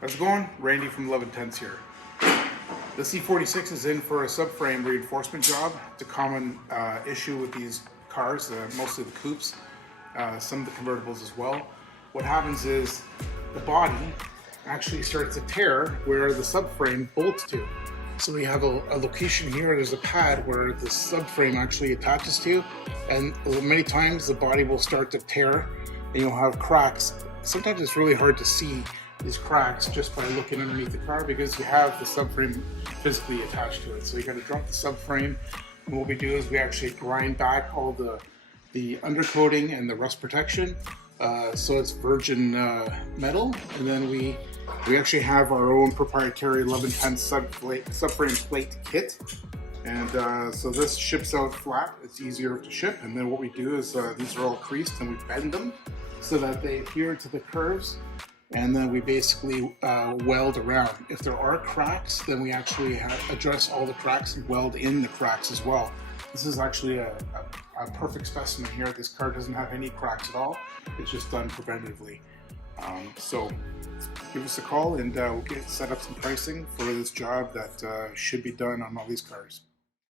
How's it going? Randy from 1110s here. The C46 is in for a subframe reinforcement job. It's a common issue with these cars, mostly the coupes, some of the convertibles as well. What happens is the body actually starts to tear where the subframe bolts to. So we have a location here, there's a pad where the subframe actually attaches to, and many times the body will start to tear and you'll have cracks. Sometimes it's really hard to see these cracks just by looking underneath the car because you have the subframe physically attached to it. So you got to drop the subframe, and what we do is we actually grind back all the undercoating and the rust protection, so it's virgin metal, and then we actually have our own proprietary 1110 subframe plate kit, and so this ships out flat. It's easier to ship, and then what we do is these are all creased and we bend them so that they adhere to the curves, and then we basically weld around. If there are cracks, then we actually address all the cracks and weld in the cracks as well. This is actually a perfect specimen here. This car doesn't have any cracks at all. It's just done preventatively. So give us a call and we'll set up some pricing for this job that should be done on all these cars.